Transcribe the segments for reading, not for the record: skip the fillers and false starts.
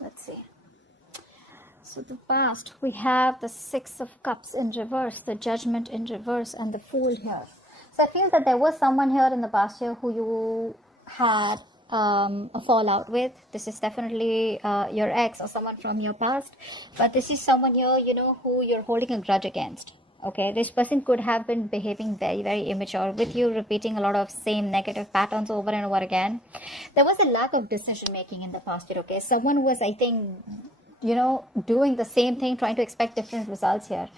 Let's see. So the past, we have the Six of Cups in reverse, the Judgment in reverse, and the Fool here. So I feel that there was someone here in the past year who you had a fallout with. This is definitely your ex or someone from your past. But this is someone here, who you're holding a grudge against. Okay, this person could have been behaving very, very immature with you, repeating a lot of same negative patterns over and over again. There was a lack of decision making in the past year. Okay, someone was, I think, doing the same thing, trying to expect different results here.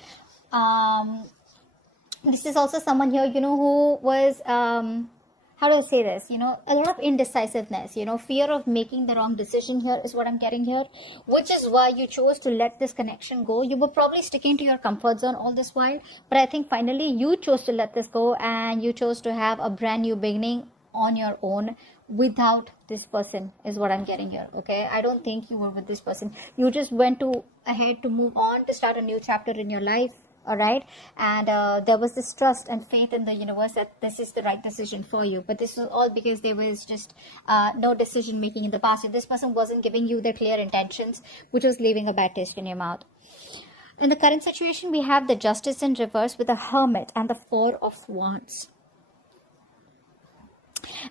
This is also someone here, who was, how do I say this? A lot of indecisiveness, fear of making the wrong decision here is what I'm getting here, which is why you chose to let this connection go. You were probably sticking to your comfort zone all this while, but I think finally you chose to let this go and you chose to have a brand new beginning on your own without this person is what I'm getting here. Okay, I don't think you were with this person. You just went ahead to move on, to start a new chapter in your life. All right, and there was this trust and faith in the universe that this is the right decision for you, but this was all because there was just no decision making in the past. This person wasn't giving you their clear intentions, which was leaving a bad taste in your mouth. In the current situation, we have the Justice in reverse with the Hermit and the Four of Wands.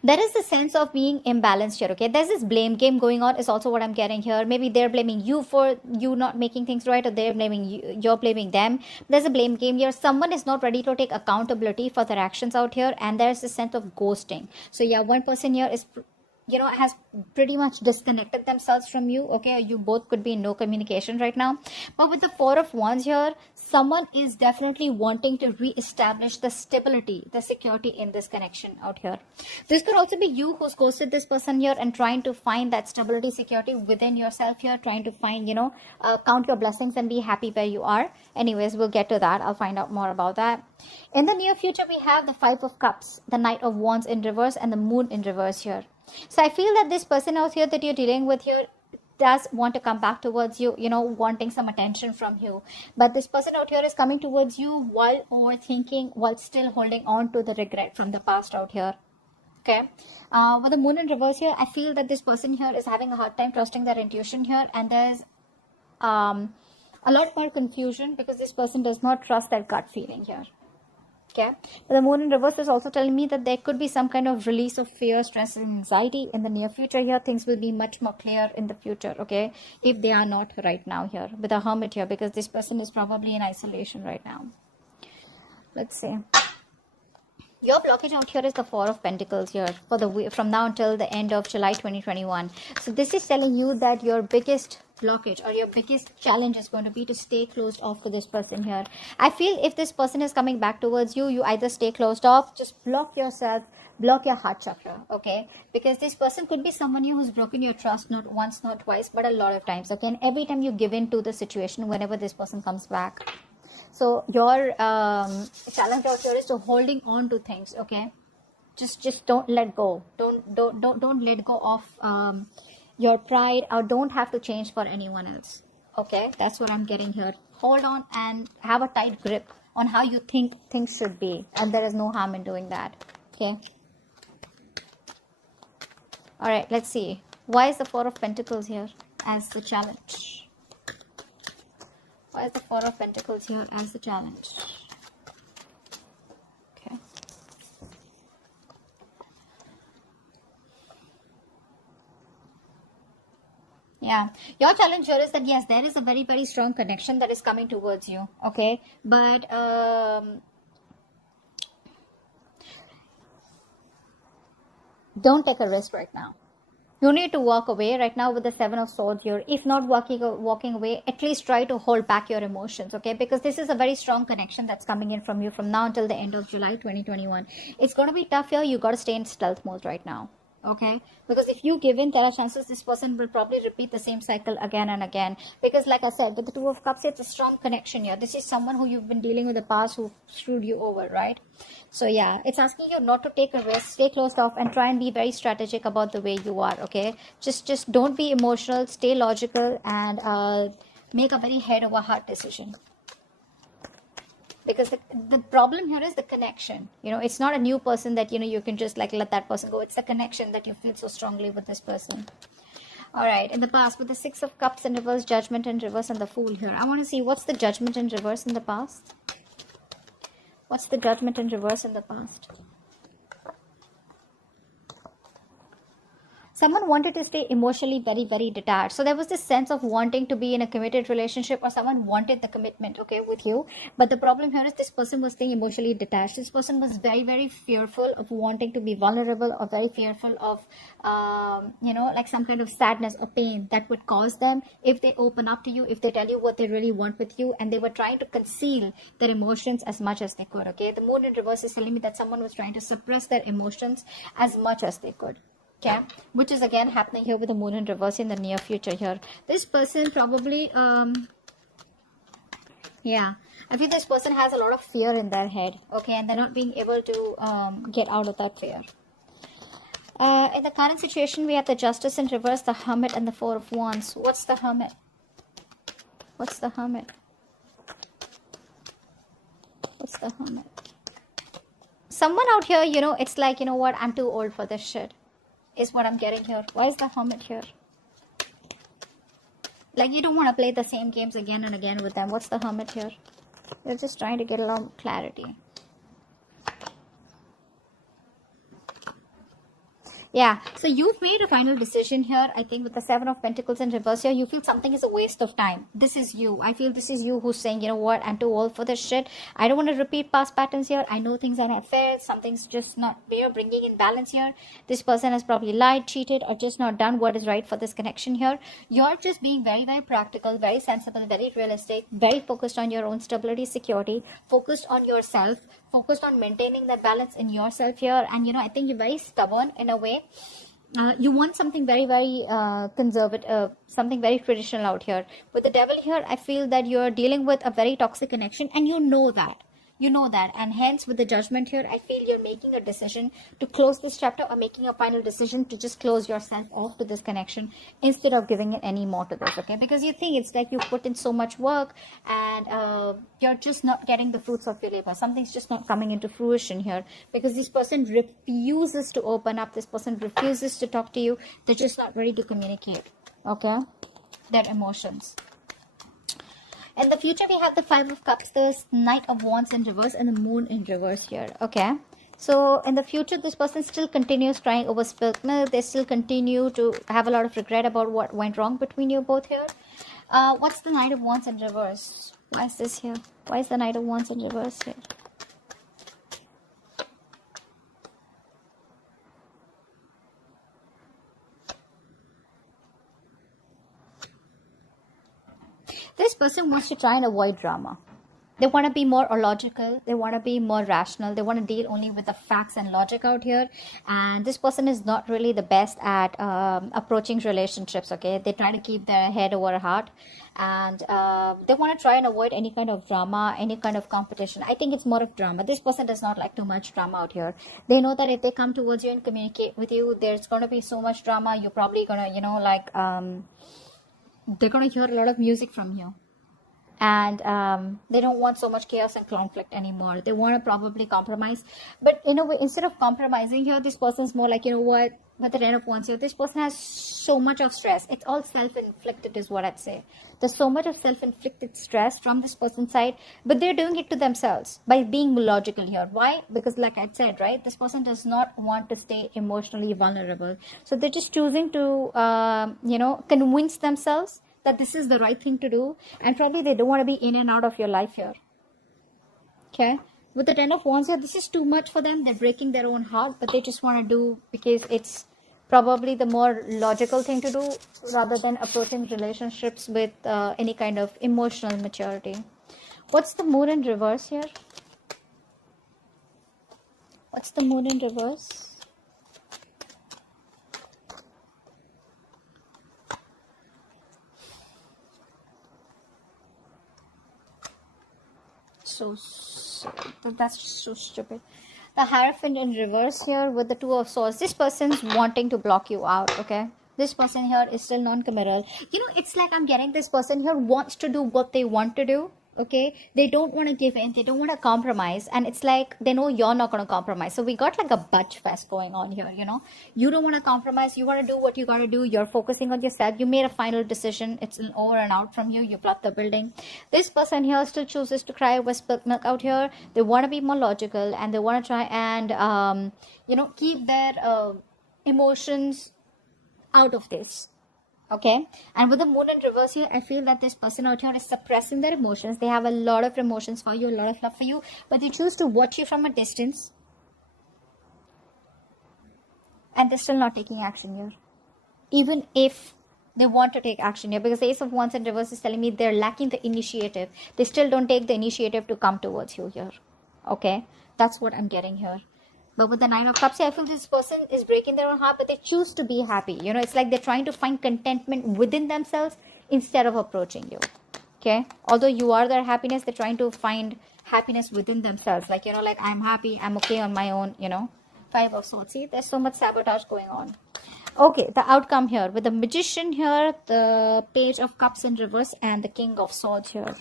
There is a sense of being imbalanced here. Okay, there's this blame game going on is also what I'm getting here. Maybe they're blaming you for you not making things right, or they're blaming you, you're blaming them. There's a blame game here. Someone is not ready to take accountability for their actions out here, and there's a sense of ghosting. So yeah, one person here is has pretty much disconnected themselves from you. Okay, you both could be in no communication right now. But with the Four of Wands here, someone is definitely wanting to re-establish the stability, the security in this connection out here. This could also be you who's ghosted this person here and trying to find that stability, security within yourself here, trying to find, count your blessings and be happy where you are. Anyways, we'll get to that. I'll find out more about that. In the near future, we have the Five of Cups, the Knight of Wands in reverse, and the Moon in reverse here. So I feel that this person out here that you're dealing with here does want to come back towards you, wanting some attention from you. But this person out here is coming towards you while overthinking, while still holding on to the regret from the past out here. Okay. With the Moon in reverse here, I feel that this person here is having a hard time trusting their intuition here. And there's a lot more confusion because this person does not trust their gut feeling here. Okay, but the Moon in reverse is also telling me that there could be some kind of release of fear, stress, and anxiety in the near future here. Things will be much more clear in the future, okay, if they are not right now here with a Hermit here, because this person is probably in isolation right now. Let's see. Your blockage out here is the Four of Pentacles here from now until the end of July 2021. So this is telling you that your biggest blockage or your biggest challenge is going to be to stay closed off to this person here. I feel if this person is coming back towards you, you either stay closed off, just block yourself, block your heart chakra, okay? Because this person could be someone who's broken your trust not once, not twice, but a lot of times, okay? And every time you give in to the situation whenever this person comes back. So your challenge out here is to holding on to things, okay? Just don't let go. Don't let go of your pride, or don't have to change for anyone else. Okay, that's what I'm getting here. Hold on and have a tight grip on how you think things should be, and there is no harm in doing that. Okay. All right, let's see. Why is the Four of Pentacles here as the challenge? Why is the Four of Pentacles here as the challenge? Okay. Yeah, your challenge here is that yes, there is a very, very strong connection that is coming towards you. Okay, but don't take a risk right now. You need to walk away right now with the Seven of Swords here. If not walking away, at least try to hold back your emotions, okay? Because this is a very strong connection that's coming in from you from now until the end of July 2021. It's going to be tough here. You got to stay in stealth mode right now, okay? Because if you give in, there are chances this person will probably repeat the same cycle again and again. Because like I said, with the Two of Cups, it's a strong connection here. This is someone who you've been dealing with in the past who screwed you over, right? So yeah, it's asking you not to take a risk, stay closed off, and try and be very strategic about the way you are, okay? Just don't be emotional, stay logical, and make a very head over heart decision. because the problem here is the connection. It's not a new person that you can just like let that person go. It's the connection that you feel so strongly with this person. All right, in the past, with the Six of Cups in reverse, Judgment in reverse, and the Fool here, I want to see what's the Judgment in reverse in the past. What's the Judgment in reverse in the past? Someone wanted to stay emotionally very, very detached. So there was this sense of wanting to be in a committed relationship, or someone wanted the commitment, okay, with you. But the problem here is this person was staying emotionally detached. This person was very, very fearful of wanting to be vulnerable, or very fearful of, like some kind of sadness or pain that would cause them if they open up to you, if they tell you what they really want with you. And they were trying to conceal their emotions as much as they could, okay. The Moon in reverse is telling me that someone was trying to suppress their emotions as much as they could. Okay, which is again happening here with the Moon in reverse in the near future here. This person probably, yeah, I feel this person has a lot of fear in their head, okay, and they're not being able to get out of that fear. In the current situation, we have the Justice in reverse, the Hermit, and the Four of Wands. What's the Hermit? What's the Hermit? What's the Hermit? Someone out here, it's like, what, I'm too old for this shit. Is what I'm getting here. Why is the Hermit here? Like you don't want to play the same games again and again with them. What's the Hermit here? You're just trying to get a lot of clarity. Yeah, so you've made a final decision here. I think with the Seven of Pentacles in reverse here, you feel something is a waste of time. This is you. I feel this is you who's saying, what, I'm too old for this shit. I don't want to repeat past patterns here. I know things are not fair. Something's just not fair, bringing in balance here. This person has probably lied, cheated, or just not done what is right for this connection here. You're just being very, very practical, very sensible, very realistic, very focused on your own stability, security, focused on yourself, focused on maintaining that balance in yourself here. And I think you're very stubborn in a way. You want something very, very conservative, something very traditional out here. With the Devil here, I feel that you're dealing with a very toxic connection, and you know that. And hence with the Judgment here, I feel you're making a decision to close this chapter, or making a final decision to just close yourself off to this connection instead of giving it any more to this, okay? Because you think it's like you put in so much work, and you're just not getting the fruits of your labor. Something's just not coming into fruition here, because this person refuses to open up. This person refuses to talk to you. They're just not ready to communicate, okay, their emotions. In the future, we have the Five of Cups, the Knight of Wands in reverse, and the Moon in reverse here. Okay. So in the future, this person still continues crying over spilled milk. They still continue to have a lot of regret about what went wrong between you both here. What's the Knight of Wands in reverse? Why is this here? Why is the Knight of Wands in reverse here? This person wants to try and avoid drama. They want to be more logical. They want to be more rational. They want to deal only with the facts and logic out here. And this person is not really the best at approaching relationships, okay? They try to keep their head over heart. And they want to try and avoid any kind of drama, any kind of competition. I think it's more of drama. This person does not like too much drama out here. They know that if they come towards you and communicate with you, there's going to be so much drama. You're probably going to, they're going to hear a lot of music from you. And they don't want so much chaos and conflict anymore. They want to probably compromise. But in a way, instead of compromising here, this person's more like, what? With the Ten of Wands here, this person has so much of stress. It's all self-inflicted is what I'd say. There's so much of self-inflicted stress from this person's side. But they're doing it to themselves by being logical here. Why? Because like I said, right? This person does not want to stay emotionally vulnerable. So they're just choosing to, convince themselves that this is the right thing to do, and probably they don't want to be in and out of your life here. Okay, with the Ten of Wands here, this is too much for them. They're breaking their own heart, but they just want to do because it's probably the more logical thing to do rather than approaching relationships with any kind of emotional maturity. What's the Moon in reverse here? What's the Moon in reverse? That's just so stupid. The Hierophant in reverse here with the Two of Swords. This person's wanting to block you out, okay? This person here is still non-committal. It's like I'm getting this person here wants to do what they want to do, Okay, they don't want to give in, they don't want to compromise, and it's like they know you're not going to compromise. So we got like a budge fest going on here. You don't want to compromise, you want to do what you got to do, you're focusing on yourself, you made a final decision, it's an over and out from you brought the building. This person here still chooses to cry over spilled milk out here. They want to be more logical, and they want to try and keep their emotions out of this. Okay, and with the moon in reverse here, I feel that this person out here is suppressing their emotions. They have a lot of emotions for you, a lot of love for you, but they choose to watch you from a distance, and they're still not taking action here, even if they want to take action here, because the Ace of Wands in reverse is telling me they're lacking the initiative. They still don't take the initiative to come towards you here. Okay, that's what I'm getting here. But with the Nine of Cups, I feel this person is breaking their own heart, but they choose to be happy. It's like they're trying to find contentment within themselves instead of approaching you. Okay? Although you are their happiness, they're trying to find happiness within themselves. Like, I'm happy, I'm okay on my own, Five of Swords. See, there's so much sabotage going on. Okay, the outcome here. With the Magician here, the Page of Cups in reverse, and the King of Swords here.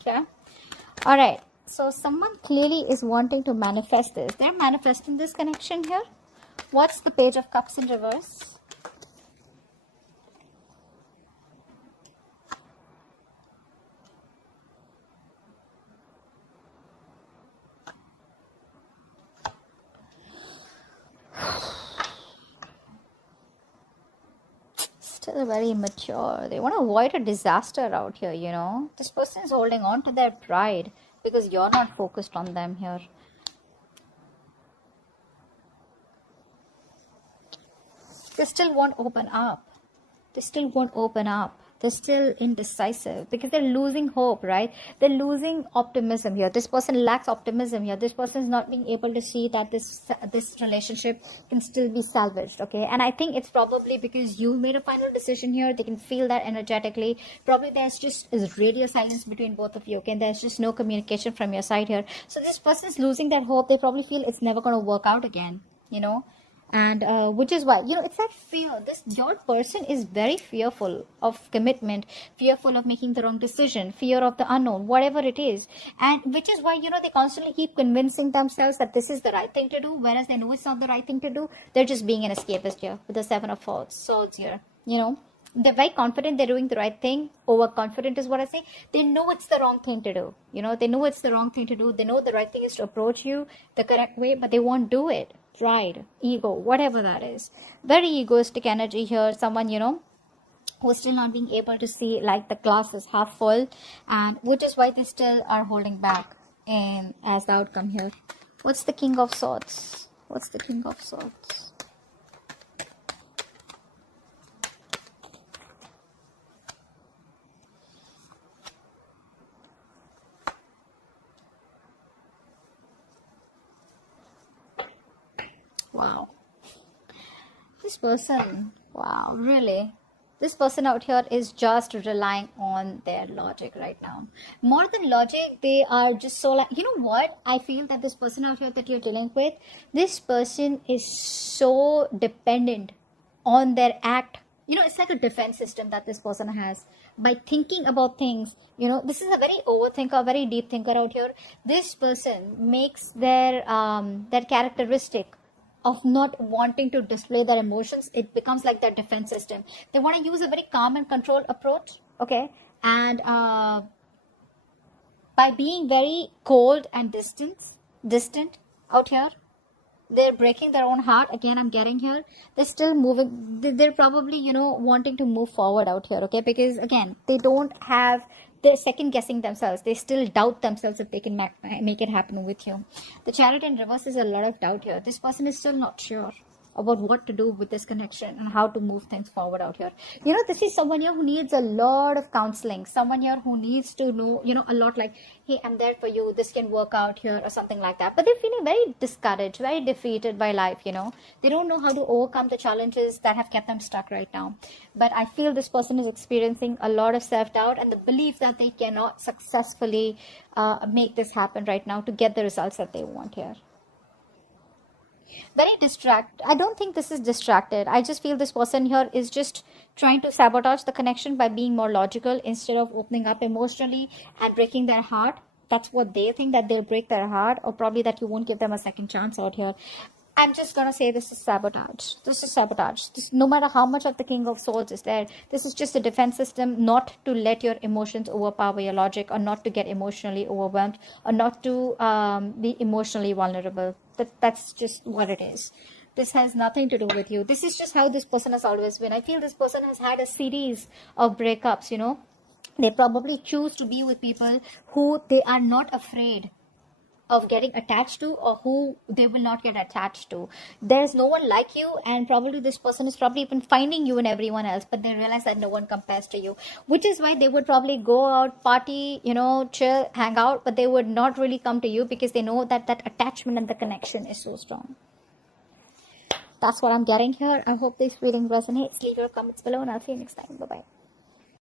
Okay? Alright. So someone clearly is wanting to manifest this. They're manifesting this connection here. What's the Page of Cups in reverse? Still very immature. They want to avoid a disaster out here, This person is holding on to their pride, because you're not focused on them here. They still won't open up. They still won't open up. They're still indecisive because they're losing hope, right? They're losing optimism here. This person lacks optimism here. This person is not being able to see that this relationship can still be salvaged, okay? And I think it's probably because you made a final decision here. They can feel that energetically. Probably there's just is radio silence between both of you, okay? And there's just no communication from your side here. So this person is losing that hope. They probably feel it's never going to work out again, and which is why it's like fear. Your person is very fearful of commitment, fearful of making the wrong decision, fear of the unknown, whatever it is, and which is why they constantly keep convincing themselves that this is the right thing to do, whereas they know it's not the right thing to do. They're just being an escapist here with the Seven of Swords here. They're very confident they're doing the right thing. Overconfident is what I say. They know it's the wrong thing to do. They know it's the wrong thing to do. They know the right thing is to approach you the correct way, but they won't do it. Pride, ego, whatever that is. Very egoistic energy here. Someone, who's still not being able to see like the glass is half full, and which is why they still are holding back in as the outcome here. What's the King of Swords? What's the King of Swords? Wow. This person, wow, really? This person out here is just relying on their logic right now. More than logic, they are just so like, what? I feel that this person out here that you're dealing with, this person is so dependent on their act. It's like a defense system that this person has. By thinking about things, this is a very overthinker, very deep thinker out here. This person makes their characteristic of not wanting to display their emotions, it becomes like their defense system. They want to use a very calm and controlled approach, okay? And by being very cold and distant out here, they're breaking their own heart. Again, I'm getting here. They're still moving. They're probably, wanting to move forward out here, okay? Because, again, they don't have... They're second guessing themselves. They still doubt themselves if they can make it happen with you. The Chariot in reverse is a lot of doubt here. This person is still not sure about what to do with this connection and how to move things forward out here. This is someone here who needs a lot of counseling. Someone here who needs to know, a lot like, hey, I'm there for you. This can work out here or something like that. But they're feeling very discouraged, very defeated by life, They don't know how to overcome the challenges that have kept them stuck right now. But I feel this person is experiencing a lot of self-doubt and the belief that they cannot successfully make this happen right now to get the results that they want here. Very distract. I don't think this is distracted. I just feel this person here is just trying to sabotage the connection by being more logical instead of opening up emotionally and breaking their heart. That's what they think, that they'll break their heart, or probably that you won't give them a second chance out here. I'm just gonna say this is sabotage. This is sabotage. This, no matter how much of the King of Swords is there, this is just a defense system not to let your emotions overpower your logic, or not to get emotionally overwhelmed, or not to be emotionally vulnerable. That's just what it is. This has nothing to do with you. This is just how this person has always been. I feel this person has had a series of breakups, you know. They probably choose to be with people who they are not afraid of getting attached to, or who they will not get attached to. There's no one like you, and probably this person is probably even finding you in everyone else, but they realize that no one compares to you, which is why they would probably go out, party, you know, chill, hang out, but they would not really come to you because they know that that attachment and the connection is so strong. That's what I'm getting here. I hope this reading resonates. Leave your comments below and I'll see you next time. Bye bye.